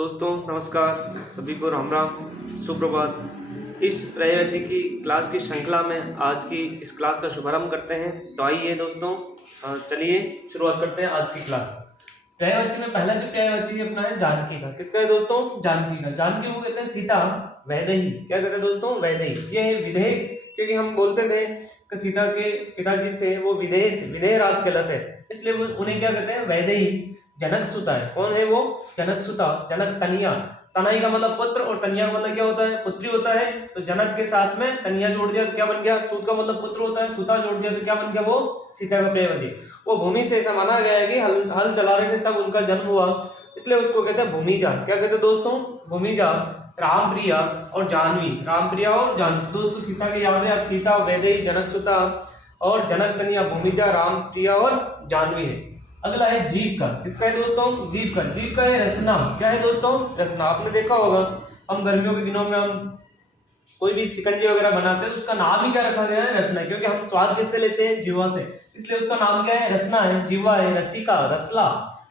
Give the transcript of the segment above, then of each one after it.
दोस्तों नमस्कार, सभी को राम राम, सुप्रभात। इस पर्यायवाची की क्लास की श्रृंखला में आज की इस क्लास का शुभारंभ करते हैं। तो आइए दोस्तों, चलिए शुरुआत करते हैं आज की क्लास। पर्यायवाची में पहला जो पर्यायवाची अपना है जानकी का। किसका है दोस्तों? जानकी का। जानकी को कहते हैं सीता वैदेही। क्या कहते हैं दोस्तों? वैदेही। ये है विधेय, क्योंकि हम बोलते थे कि सीता के पिताजी थे वो विधेय राज कहलाते हैं, इसलिए उन्हें क्या कहते हैं? वैदेही। जनक सुता है। कौन है वो? जनक सुता। जनक तनिया। तनई का मतलब पुत्र और तनिया का मतलब क्या होता है? पुत्री होता है। तो जनक के साथ में तनिया जोड़ दिया तो क्या बन गया? सूत का मतलब पुत्र होता है। सूता जोड़ दिया तो क्या बन गया? वो सीता का पर्यायवाची। वो भूमि से ऐसा माना गया है कि हल चला रहे थे तब उनका जन्म हुआ, इसलिए उसको कहते हैं भूमिजा। क्या कहते हैं दोस्तों? भूमिजा। राम प्रिया और जानवी। राम प्रिया और जानवी दोस्तों सीता की याद है। अब सीता, वैदेही, जनक सुता और जनक तनिया, भूमिजा, राम प्रिया और जानवी है। अगला है जीव का। किसका है दोस्तों? जीव का। जीव का है रसना। क्या है दोस्तों? रसना। आपने देखा होगा हम गर्मियों के दिनों में हम कोई भी शिकंजी वगैरह बनाते हैं तो उसका नाम ही क्या रखा गया है? रसना, क्योंकि हम स्वाद किससे लेते हैं? जीवा से, इसलिए उसका नाम क्या है? रसना है। जीवा है, रसिका, रसला,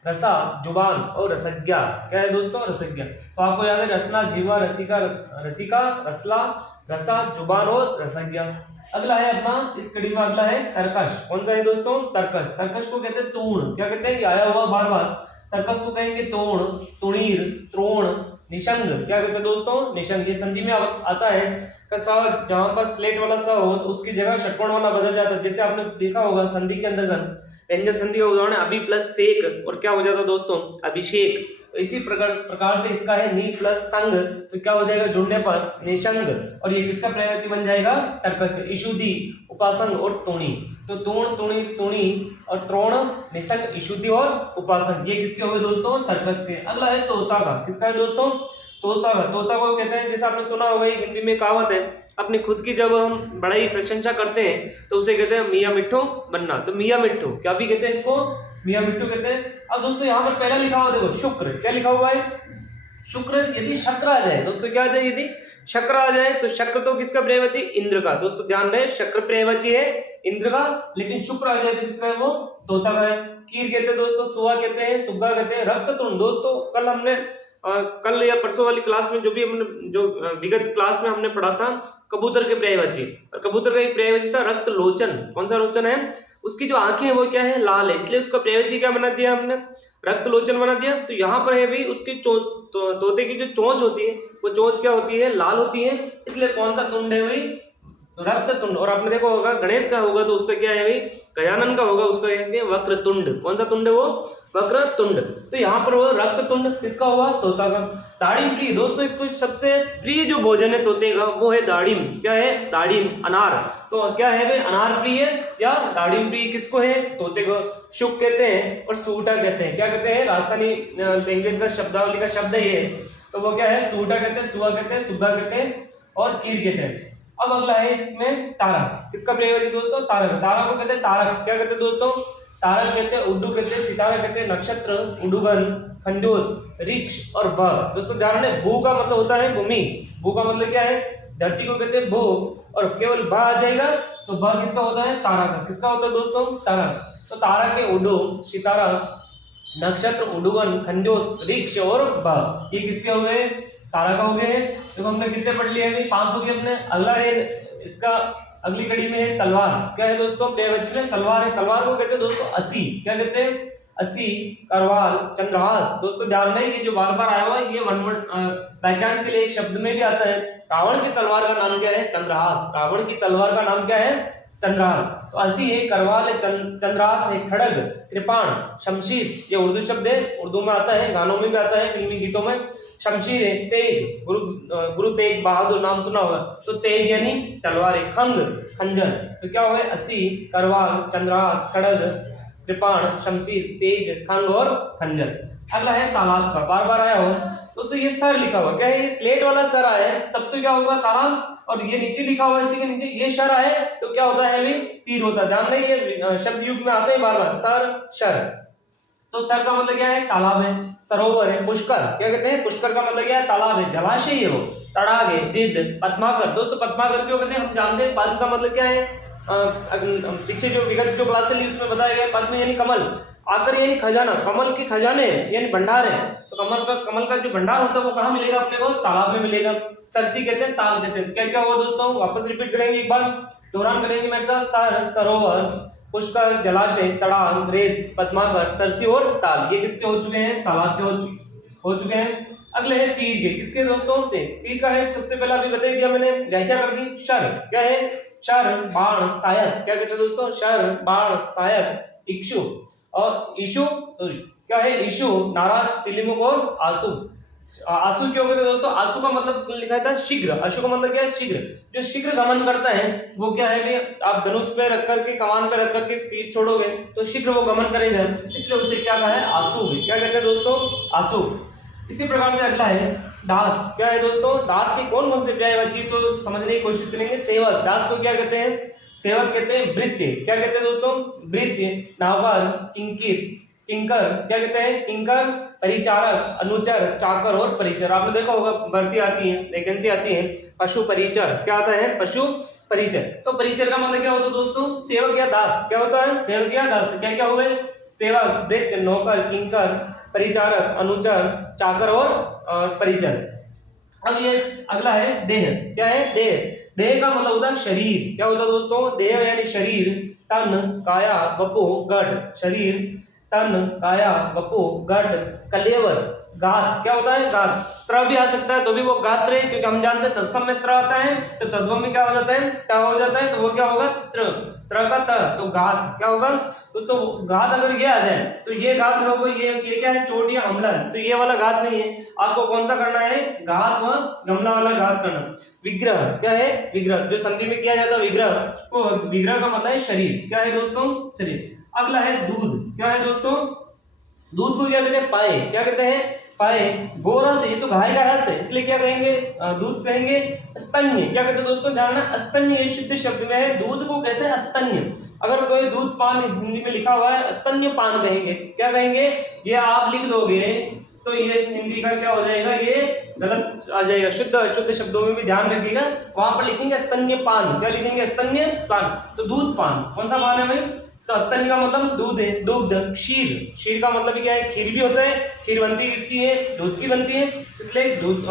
रसा, जुबान और रसज्ञा। क्या है दोस्तों? रसज्ञा। तो आपको याद है रसना, जीवा, रसिका, रसिका, रसला, रसा, जुबान और रसज्ञा। अगला है अपना इस कड़ी में अगला है तर्कश। कौन सा है दोस्तों? तर्कश। तर्कश को कहते हैं तूण। क्या कहते हैं? आया हुआ बार बार। तर्कश को कहेंगे तोण, तुणीर, त्रोण, निशंग। क्या कहते हैं दोस्तों? निशंग। ये संधि में आता है कि सा जहां पर स्लेट वाला सा हो तो उसकी जगह षटकोण वाला बदल जाता है। जैसे आपने देखा होगा संधि के अंतर्गत व्यंजन संधि का उदाहरण है अभि प्लस सेक, और क्या हो जाता है दोस्तों? अभिषेक। तो इसी प्रकार से इसका है नी प्लस संग, तो क्या हो जाएगा जुड़ने पर? निशंग। और ये किसका पर्यायवाची बन जाएगा? तर्कश का। इशुद्धि, उपासंग और तोणी। तो तोण, तुणी, तुणी और त्रोण, निशंग, इशुद्धि और उपासंग, ये किसके हो गए दोस्तों? तर्कश के। अगला है तोता का। किसका है दोस्तों? तोता का। तोता को कहते हैं, जैसे आपने सुना होगा हिंदी में कहावत है, अपनी खुद की जब हम बड़ाई प्रशंसा करते हैं तो उसे कहते हैं मियाँ मिट्ठू बनना। तो मियाँ मिट्ठू क्या भी कहते हैं इसको? मियाँ मिट्ठू कहते हैं। अब दोस्तों यहाँ पर पहला लिखा हुआ देखो शुक्र। क्या लिखा हुआ है? शुक्र। यदि शक्र आ जाए दोस्तों, क्या आ जाए? यदि शक्र आ जाए तो शक्र तो किसका पर्यायवाची? इंद्र का। दोस्तों ध्यान रहे, शक्र पर्यायवाची है इंद्र का, लेकिन शुक्र आ जाए तो किसका है? वो तोता का है। कीर कहते हैं दोस्तों, सुआ कहते हैं, सुग्गा कहते हैं, रक्ततुंड। दोस्तों कल हमने कल या परसों वाली क्लास में जो भी हमने जो विगत क्लास में हमने पढ़ा था कबूतर के पर्यायवाची, और कबूतर का एक पर्यायवाची था रक्त लोचन। कौन सा लोचन है? उसकी जो आंखें हैं वो क्या है? लाल है, इसलिए उसका पर्यायवाची क्या बना दिया हमने? रक्त लोचन बना दिया। तो यहाँ पर है भी उसकी तोते की जो चोंच होती है वो चोंच क्या होती है? लाल होती है, इसलिए कौन सा तुंड है भाई? रक्ततुंड। और आपने देखा होगा गणेश का होगा तो उसका क्या है भाई? गजानन का होगा, उसका क्या? वक्रतुंड। कौन सा तुंड है वो? वक्रतुंड। तो यहाँ पर वो रक्ततुंड किसका हुआ? तोता का। दाड़िम प्रिय। दोस्तों इसको सबसे प्रिय जो भोजन है तोते का वो है दाड़िम। क्या है? दाड़िम, अनार। तो क्या है भाई? अनार प्रिय या दाड़िम प्रिय किसको है? तोते को। शुक कहते हैं और सूटा कहते हैं। क्या कहते हैं? राजस्थानी लैंग्वेज का शब्दावली का शब्द है ये। तो वो क्या है? सूटा कहते हैं, सुआ कहते हैं, सुग्गा कहते हैं और कीर कहते हैं। अब अगला है इसमें तारक। किसका पर्यायवाची दोस्तों? तारक। तारा को कहते हैं तारक। क्या कहते हैं दोस्तों? तारक कहते हैं, उड्डू कहते हैं, सितारा कहते हैं, नक्षत्र, उडुगन, खंजोस, रिक्ष और भ। दोस्तों ध्यान रहे, भू का मतलब होता है भूमि। भू का मतलब क्या है? धरती को कहते हैं भू, और केवल भ आ जाएगा तो भ किसका होता है? तारा का। किसका होता है दोस्तों? तारा। तो तारा के उडू, सितारा, नक्षत्र, उडुगन, खंजोस, रिक्ष और भ, ये किसके हो गए? तारा का हो गए। तो हमने कितने पढ़ लिए अभी? 5 हो गए अपने। अगला है इसका अगली कड़ी में है तलवार। क्या है दोस्तों? पर्यायवाची में तलवार है। तलवार को कहते हैं दोस्तों असी। क्या कहते हैं? असी, करवाल, चंद्रहास। दोस्तों ध्यान रहे, ये जो बार बार आया हुआ है ये वाक्यांश के लिए एक शब्द में भी आता है। रावण की तलवार का नाम क्या है? चंद्रहास। रावण की तलवार का नाम क्या है? चंद्रहास। तो असी है, करवाल है, चंद्रहास है, खड़ग, कृपाण, शमशीर, ये उर्दू शब्द है, उर्दू में आता है, गानों में भी आता है, फिल्मी गीतों में। शमशीर है, तेग, गुरु तेग बहादुर नाम सुना होगा, तो तेग यानी तलवार है। खंग, खंजर। तो क्या हुआ? असी, करवाल, चंद्रहास, खड़ग, कृपाण, शमशीर, तेग, खंग और खंजर। अगला है तालाब का। बार बार आया हो दोस्तों, ये सर लिखा हुआ। क्या है? ये स्लेट वाला सर आया है तब तो क्या होगा? तालाब। और ये नीचे लिखा हुआ है, इसी के नीचे ये शर आए तो क्या होता है? तीर होता है। ध्यान रहे, ये शब्द युग में आते हैं बार बार, सर, शर। तो सर का मतलब क्या है? तालाब है, सरोवर है, पुष्कर। क्या कहते हैं? पुष्कर का मतलब क्या है? तालाब है, जलाशय है वो, तड़ाग है, रिद्ध, पद्माकर। दोस्तों पद्माकर क्यों कहते हैं? हम जानते हैं पद्म का मतलब क्या है? पीछे जो विगत जो क्लास ली उसमें बताया गया पद्म यानी कमल। आकर यानी खजाना, कमल के खजाने यानी भंडार है, तो कमल का जो भंडार होता है वो कहाँ मिलेगा अपने को? तालाब में मिलेगा। सरसी कहते हैं, ताल कहते हैं। तो क्या क्या हुआ दोस्तों, वापस रिपीट करेंगे, एक बार दौरान करेंगे मेरे साथ। सर, सरोवर, पुष्कर, जलाशय, तड़ाग, रेत, पद्माकर, सरसी और ताल, ये किसके हो चुके हैं? तालाब के हो चुके हैं। अगले है तीर के, किसके दोस्तों? से तीर का है सबसे पहला अभी बता दिया मैंने, व्याख्या कर दी। शर क्या है? शर, बाण, सायक, क्या कहते हैं दोस्तों? शर, बाण, सायक, इक्षु और ईशु, सॉरी क्या है? ईशु, नाराज, सिलिमुख और आंसू। आंसू क्यों कहते हैं दोस्तों? आंसू का मतलब लिखा था शीघ्र, आंसू का मतलब क्या है? शीघ्र, जो शीघ्र गमन करता है वो क्या है? आप धनुष पे रख करके, कमान पे रख करके तीर छोड़ोगे तो शीघ्र वो गमन करेगा, इसलिए उसे क्या कहा है? आंसू। क्या कहते हैं दोस्तों? आंसू। इसी प्रकार से अगला है दास। क्या है दोस्तों? दास के कौन कौन से पर्यायवाची तो समझने की कोशिश करेंगे। सेवक, दास को क्या कहते हैं? सेवक कहते हैं। भृत्य, क्या कहते हैं दोस्तों? भृत्य, नौकर, किंकिर, किंकर, क्या कहते हैं? किंकर, परिचारक, अनुचर, चाकर और परिचर। आपने देखा होगा भर्ती आती है, वैकेंसी आती है, पशु परिचर, क्या आता है? पशु परिचर। तो परिचर का मतलब क्या होता है दोस्तों? सेवक या दास। क्या होता है? सेवक या दास। क्या क्या हुए? सेवक, भृत्य, नौकर, किंकर, परिचारक, अनुचर, चाकर और परिचर। अब ये अगला है देह। क्या है? देह। देह का मतलब होता है शरीर। क्या होता है दोस्तों? देह यानी शरीर, तन, काया, वपु, गढ़। शरीर, तन, काया, वपु, गढ़, कलेवर, गात। क्या होता है? गात। त्र भी आ सकता है तो भी वो गात्र है, क्योंकि हम जानते हैं तत्सम में त्र आता है, तो तद्भव में क्या हो जाता है? ट हो जाता है, तो वो क्या होगा? त्र। त्र का त, तो गात क्या होगा दोस्तों? गात अगर ये आ जाए तो ये गात होगा, ये क्या है? चोट या हमला, तो ये वाला गात नहीं है। आपको कौन सा करना है? गात व गमला वाला गात करना। विग्रह, क्या है? विग्रह, जो संधि में किया जाता है विग्रह, वो विग्रह का मतलब है शरीर। क्या है दोस्तों? शरीर। अगला है दूध। क्या है दोस्तों? दूध को क्या कहते हैं? पाए। क्या कहते हैं? पाए। गोरस, ये तो गाय का रस है, इसलिए क्या कहेंगे? दूध कहेंगे। स्तन्य, क्या कहते हैं दोस्तों? जानना, स्तन्य ये शुद्ध शब्द में है, दूध को कहते हैं स्तन्य। अगर कोई दूध पान हिंदी में लिखा हुआ है, स्तन्य पान कहेंगे। क्या कहेंगे? ये आप लिख दोगे तो ये हिंदी का क्या हो जाएगा? ये गलत आ जाएगा। शुद्ध अशुद्ध शब्दों में भी ध्यान रखिएगा, वहां पर लिखेंगे स्तन्य पान। क्या लिखेंगे? स्तन्य पान। तो दूध पान, कौन सा पान है भाई? तो स्तन्य का मतलब दूध है। दुग्ध, क्षीर, क्षीर का मतलब क्या है? खीर भी होता है। खीर बनती किसकी है? दूध की बनती है, इसलिए दूध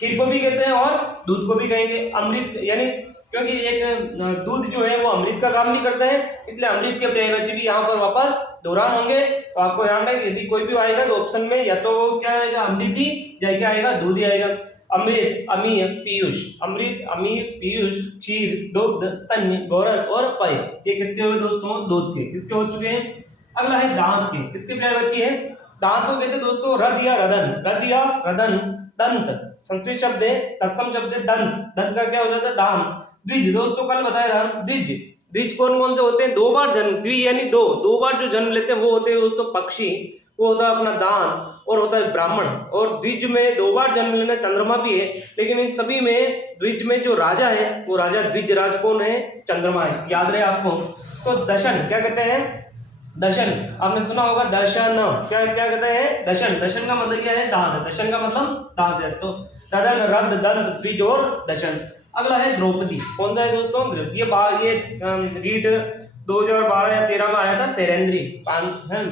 खीर को भी कहते हैं और दूध को भी कहेंगे। अमृत, यानी क्योंकि एक दूध जो है वो अमृत का काम नहीं करता है, इसलिए अमृत के पर्यायवाची भी यहाँ पर वापस दौरान होंगे। तो आपको ध्यान रखें, यदि कोई भी आएगा तो ऑप्शन में या तो वो क्या आएगा? अमृत ही, या क्या आएगा? दूध ही आएगा। अमृत, अमीय, पीयूष। अमृत, अमीय, पीयूष, क्षीर, दुग्ध, स्तन्य, गोरस और पय, ये किसके हुए दोस्तों? दूध के। किसके हो चुके हैं? अगला है दांत के। किसके पर्यायवाची है? दांत को कहते हैं दोस्तों रद या रदन। रद या रदन। दंत, संस्कृत शब्द है, तत्सम शब्द है दंत। दंत का क्या हो जाता है? दाम। द्विज, दोस्तों कल बताया था, द्विज। द्विज कौन कौन से होते हैं? दो बार जन्म, द्वि यानी दो बार जो जन्म लेते हैं वो होते हैं दोस्तों पक्षी, वो होता है अपना दान, और होता है ब्राह्मण। और द्विज में दो बार जन्म लेना चंद्रमा भी है, लेकिन इन सभी में द्विज में जो राजा है वो राजा द्विज राज कौन है? चंद्रमा है, याद रहे आपको। तो दशन, क्या कहते हैं? दशन, आपने सुना होगा दर्शन। क्या क्या कहते हैं? दशन। दशन का मतलब क्या है? दांत। दशन का मतलब दांत है। तो रदन, रद, दंत, द्विज और दशन। अगला है द्रौपदी। कौन सा है दोस्तों? ये रीट 2012 या 13 में आया था, शैलेंद्री।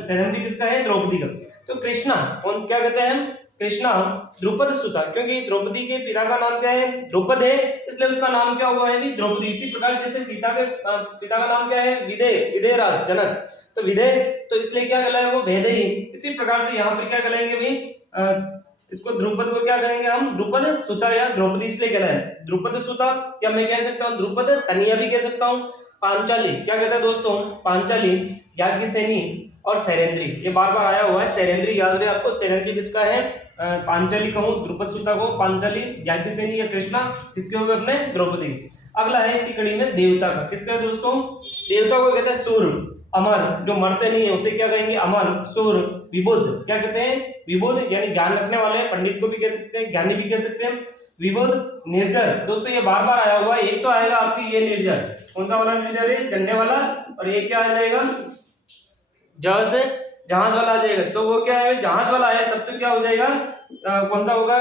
शैलेंद्री किसका है? द्रौपदी का। तो कृष्णा, कौन, क्या कहते हैं? कृष्णा द्रुपद सुता, क्योंकि द्रौपदी के पिता का नाम क्या है? द्रुपद है, इसलिए उसका नाम क्या हुआ है? द्रौपदी। इसी प्रकार जैसे सीता के पिता का नाम क्या है? विदेह, विदेहराज, जनक, तो विदेह, तो इसलिए क्या कहलाएगा? वो वैदेही। इसी प्रकार से यहाँ पर क्या कहलाएंगे भाई? इसको द्रुपद को क्या कहेंगे हम? द्रुपद सुता या द्रौपदी इसलिए कहना है द्रुपद सुता, या मैं कह सकता हूँ द्रुपद तनिया भी कह सकता हूँ। पांचाली, क्या कहते हैं दोस्तों? पांचाली, याज्ञसेनी और शैलेंद्री, ये बार बार आया हुआ है। शैलेंद्री याद रहे आपको। शैलेंद्री किसका है? पांचाली कहूँ, द्रुपद सुता को पांचाली, याज्ञसेनी या कृष्णा किसके हुए? अपने द्रौपदी। अगला है इसी कड़ी में देवता का। किसका है दोस्तों? देवता को कहते हैं सूर। अमर, जो मरते नहीं है उसे क्या कहेंगे? अमर, सूर। विबुद्ध, क्या कहते हैं? विबुद्ध यानी ज्ञान रखने वाले, पंडित को भी कह सकते हैं, ज्ञानी भी कह सकते हैं। विबुद्ध। निर्जर, दोस्तों ये बार बार आया हुआ है। एक तो आएगा आपकी ये निर्जर, कौन सा वाला निर्जर है? झंडे वाला। और ये क्या आ जाएगा? जल से जहाज वाला आ जाएगा, तो वो क्या है, जहाज वाला है तब तो क्या हो जाएगा, कौन सा होगा,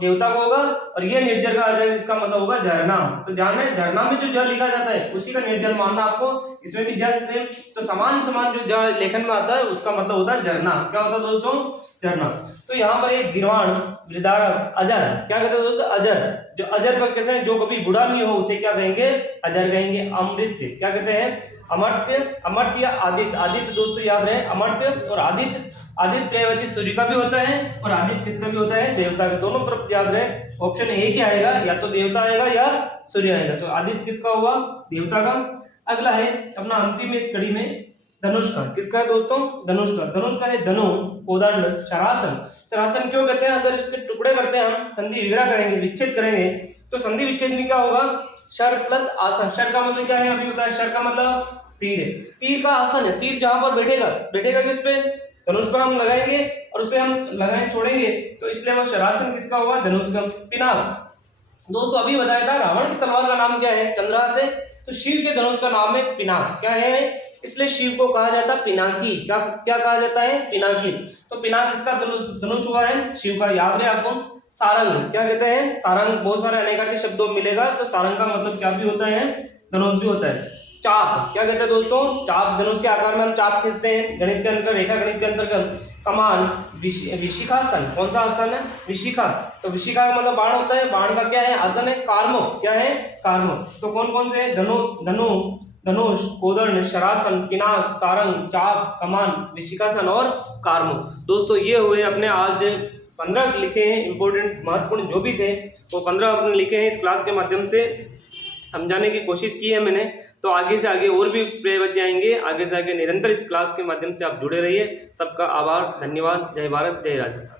देवता को होगा। और ये निर्जर का आ जाएगा, इसका मतलब होगा झरना। तो ध्यान है, झरना में जो ज लिखा जाता है उसी का निर्जर मानना आपको, इसमें भी जस सेम। तो समान समान जो ज लेखन में आता है उसका मतलब होता है झरना। क्या होता है दोस्तों, झरना। तो यहाँ पर एक गिरवाण, वृद्धारक, अजर, क्या कहते हैं दोस्तों, अजर। जो अजर का कैसे है, जो कभी बूढ़ा नहीं हो उसे क्या कहेंगे, अजर कहेंगे। अमृत क्या कहते हैं, अमर्त्य, अमर्त्य या आदित्य। आदित्य दोस्तों याद रहे, अमर्त्य और आदित्य। आदित्य पर्यायवाची सूर्य का भी होता है और आदित्य किसका भी होता है, देवता का। दोनों तरफ याद रहे, ऑप्शन ए क्या आएगा, या तो देवता आएगा या सूर्य आएगा। तो आदित्य किसका हुआ, देवता का। अगला है अपना अंतिम इस कड़ी में धनुष का। किसका है दोस्तों, धनुष का। धनुष का है धनु, कोदंड, शरासन। शरासन क्यों कहते हैं, अगर इसके टुकड़े करते हैं हम, संधि विग्रह करेंगे, विच्छेद करेंगे, तो संधि विच्छेद में क्या होगा, शर प्लस आसन। शर का मतलब क्या है, अभी बताया, शर का मतलब तीर है। तीर का आसन है, तीर जहां पर बैठेगा, बैठेगा किस पे, धनुष पर हम लगाएंगे और उसे हम लगाएं छोड़ेंगे, तो इसलिए वो शरासन किसका हुआ, धनुष का। पिनाक दोस्तों अभी बताया था, रावण की तलवार का नाम क्या है, चंद्रहास है। तो शिव के धनुष का नाम है पिनाक। क्या है, इसलिए शिव को कहा जाता है पिनाकी। क्या क्या कहा जाता है, पिनाकी। तो पिनाक इसका धनुष हुआ है शिव का, याद रहे आपको। सारंग क्या कहते हैं, सारंग बहुत सारे अनेक शब्दों में मिलेगा। तो सारंग का मतलब क्या भी होता है, धनुष भी होता है। चाप क्या कहते हैं दोस्तों, चाप, धनुष के आकार में हम चाप खींचते हैं गणित के अंतर्गत, रेखा गणित के अंतर्गत। कमान, विशिखासन, कौन सा आसन है, विशिखा। तो विशिखा का मतलब बाण होता है, बाण का क्या है, आसन है, कार्मो। क्या है, कार्मो। तो कौन कौन से, धनुष, कोदंड, शरासन, पिनाक, सारंग, चाप, कमान, विशिखासन और कार्मो। दोस्तों ये हुए अपने आज 15 लिखे हैं, इंपॉर्टेंट महत्वपूर्ण जो भी थे वो 15 अपने लिखे हैं। इस क्लास के माध्यम से समझाने की कोशिश की है मैंने। तो आगे से आगे और भी पर्यायवाची आएंगे, आगे से आगे निरंतर इस क्लास के माध्यम से आप जुड़े रहिए। सबका आभार, धन्यवाद। जय भारत, जय राजस्थान।